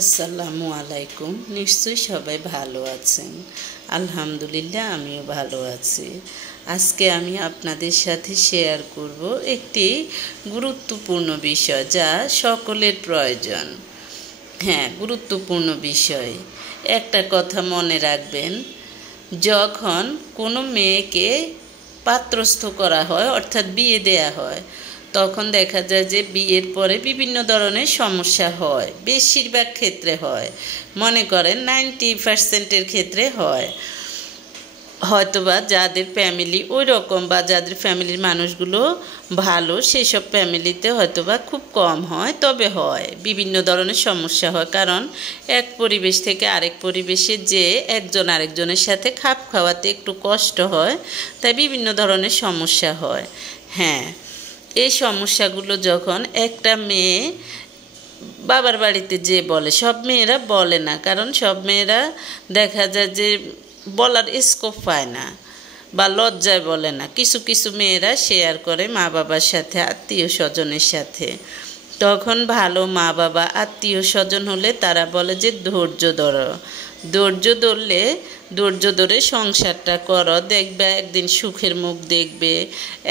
আসসালামু আলাইকুম। নিশ্চয়ই সবাই ভালো আছেন। আলহামদুলিল্লাহ আমিও ভালো আছি। আজকে আমি আপনাদের সাথে শেয়ার করব একটি গুরুত্বপূর্ণ বিষয় যা সকলের প্রয়োজন। হ্যাঁ, গুরুত্বপূর্ণ বিষয়। একটা কথা মনে রাখবেন, যখন কোনো মেয়েকে পাত্রস্থ করা হয় অর্থাৎ বিয়ে দেয়া হয়, তখন দেখা যায় যে বিয়ের পরে বিভিন্ন ধরনের সমস্যা হয়, বেশিরভাগ ক্ষেত্রে হয়। মনে করেন 90% ক্ষেত্রে হয়। হয়তোবা যাদের ফ্যামিলি ওই রকম বা যাদের ফ্যামিলির মানুষগুলো ভালো, সেসব ফ্যামিলিতে হয়তোবা খুব কম হয়, তবে হয়। বিভিন্ন ধরনের সমস্যা হয়, কারণ এক পরিবেশ থেকে আরেক পরিবেশে যে একজন আরেকজনের সাথে খাপ খাওয়াতে একটু কষ্ট হয়, তাই বিভিন্ন ধরনের সমস্যা হয়। হ্যাঁ, এই সমস্যাগুলো যখন একটা মেয়ে বাবার বাড়িতে যে বলে, সব মেয়েরা বলে না, কারণ সব মেয়েরা দেখা যায় যে বলার স্কোপ পায় না বা লজ্জায় বলে না। কিছু কিছু মেয়েরা শেয়ার করে মা বাবার সাথে, আত্মীয় স্বজনের সাথে। তখন ভালো মা বাবা আত্মীয় স্বজন হলে তারা বলে যে ধৈর্য ধরো, ধৈর্য ধরে সংসারটা করো, দেখবে একদিন সুখের মুখ দেখবে,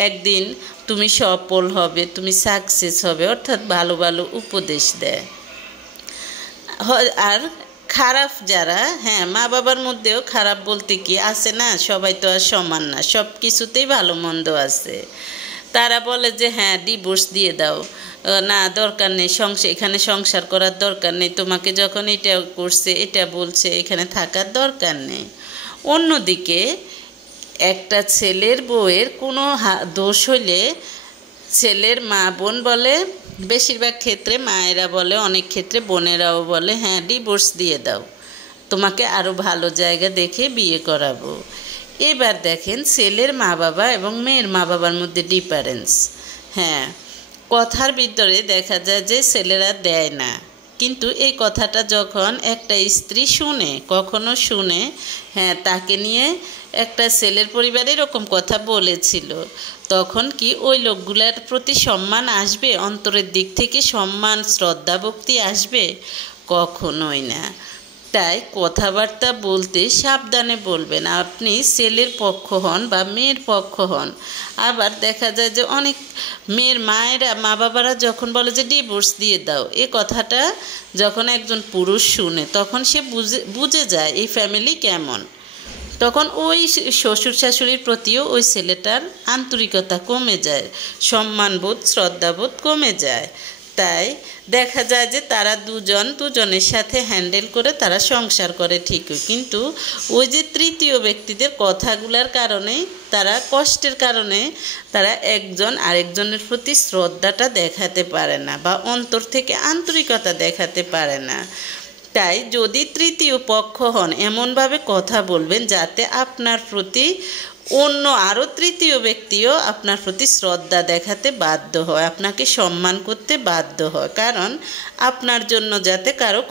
একদিন তুমি সফল হবে, তুমি সাকসেস হবে, অর্থাৎ ভালো ভালো উপদেশ দেয়। আর খারাপ যারা, হ্যাঁ, মা বাবার মধ্যেও খারাপ বলতে কি আছে না, সবাই তো আর সমান না, সব কিছুতেই ভালো মন্দ আছে। তারা বলে যে হ্যাঁ, ডিভোর্স দিয়ে দাও, না দরকার নেই, এখানে সংসার করার দরকার নেই, তোমাকে যখন এটা করছে এটা বলছে এখানে থাকার দরকার নেই। অন্যদিকে একটা ছেলের বউয়ের কোনো দোষ হইলে ছেলের মা বোন বলে, বেশিরভাগ ক্ষেত্রে মায়েরা বলে, অনেক ক্ষেত্রে বোনেরাও বলে হ্যাঁ, ডিভোর্স দিয়ে দাও, তোমাকে আরও ভালো জায়গা দেখে বিয়ে করাবো। এবার দেখেন ছেলের মা বাবা এবং মেয়ের মা বাবার মধ্যে ডিফারেন্স। হ্যাঁ, কথার ভিতরে দেখা যায় যে ছেলেরা দেয় না, কিন্তু এই কথাটা যখন একটা স্ত্রী শুনে, কখনো শুনে, হ্যাঁ, তাকে নিয়ে একটা ছেলের পরিবার এরকম কথা বলেছিল, তখন কি ওই লোকগুলার প্রতি সম্মান আসবে? অন্তরের দিক থেকে সম্মান, শ্রদ্ধা, ভক্তি আসবে? কখনোই না। তাই কথাবার্তা বলতে সাবধানে বলবেন। আপনি ছেলের পক্ষ হন বা মেয়ের পক্ষ হন। আবার দেখা যায় যে অনেক মেয়ের মায়েরা, মা বাবারা যখন বলে যে ডিভোর্স দিয়ে দাও, এ কথাটা যখন একজন পুরুষ শুনে, তখন সে বুঝে যায় এই ফ্যামিলি কেমন। তখন ওই শ্বশুর শাশুড়ির প্রতিও ওই ছেলেটার আন্তরিকতা কমে যায়, সম্মানবোধ, শ্রদ্ধাবোধ কমে যায়। তাই দেখা যায় যে তারা দুজনের সাথে হ্যান্ডেল করে তারা সংসার করে ঠিকই, কিন্তু ওই যে তৃতীয় ব্যক্তিদের কথাগুলোর কারণে, তারা কষ্টের কারণে তারা একজন আরেকজনের প্রতি শ্রদ্ধাটা দেখাতে পারে না বা অন্তর থেকে আন্তরিকতা দেখাতে পারে না। তাই যদি তৃতীয় পক্ষ হন, এমনভাবে কথা বলবেন যাতে আপনার প্রতি অন্য আরও তৃতীয় ব্যক্তিও আপনার প্রতি শ্রদ্ধা দেখাতে বাধ্য হয়, আপনাকে সম্মান করতে বাধ্য হয়, কারণ আপনার জন্য যাতে কারো